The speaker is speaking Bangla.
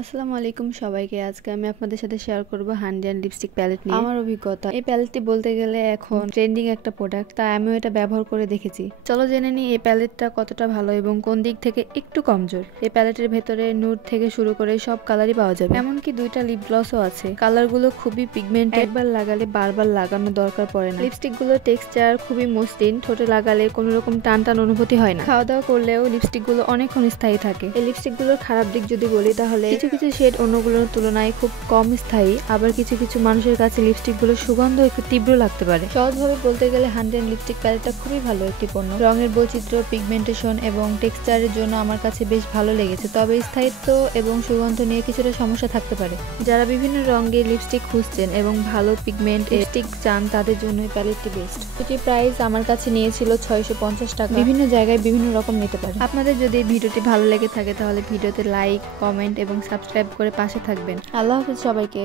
আসসালামু আলাইকুম সবাইকে। আজকে আমি আপনাদের সাথে শেয়ার করব হান্ডি লিপস্টিক প্যালেট নিয়ে আমার অভিজ্ঞতা। এই প্যালেটটি বলতে গেলে এখন ট্রেন্ডিং একটা প্রোডাক্ট, তাই আমিও এটা ব্যবহার করে দেখেছি। চলো জেনে নিই এই প্যালেটটা কতটা ভালো এবং কোন দিক থেকে একটু কমজোর। এই প্যালেটের ভেতরে নুড থেকে শুরু করে সব কালারই পাওয়া যাবে, এমনকি দুইটা লিপ গ্লসও আছে। কালারগুলো খুবই পিগমেন্ট, একবার লাগালে বারবার লাগানোর দরকার পড়ে না। লিপস্টিক গুলোর টেক্সচার খুবই মসৃণ, ঠোঁটে লাগালে কোনো রকম টান টান অনুভূতি হয় না। খাওয়া দাওয়া করলেও লিপস্টিক গুলো অনেকক্ষণ স্থায়ী থাকে। এই লিপস্টিক গুলোর খারাপ দিক যদি বলি তাহলে কিছু কিছু শেড অন্যগুলোর তুলনায় খুব কম স্থায়ী, আবার কিছু কিছু মানুষের কাছে লিপস্টিক গুলোর সুগন্ধ একটু তীব্র লাগতে পারে। সহজভাবে বলতে গেলে হান্ডি লিপস্টিক প্যালেটটা খুবই ভালো একটি পণ্য। রঙের বৈচিত্র্য, পিগমেন্টেশন এবং টেক্সচারের জন্য আমার কাছে বেশ ভালো লেগেছে, তবে স্থায়িত্ব এবং সুগন্ধ নিয়ে কিছুটা সমস্যা থাকতে পারে। যারা বিভিন্ন রঙের লিপস্টিক খুঁজছেন এবং ভালো পিগমেন্ট লিপস্টিক চান তাদের জন্য এই প্যালেটটি বেস্ট। এটির প্রাইস আমার কাছে নিয়েছিল 650 টাকা। বিভিন্ন জায়গায় বিভিন্ন রকম নিতে পারে। আপনাদের যদি ভিডিওটি ভালো লেগে থাকে তাহলে ভিডিওতে লাইক, কমেন্ট এবং সাবস্ক্রাইব করে পাশে থাকবেন। আল্লাহ হাফেজ সবাইকে।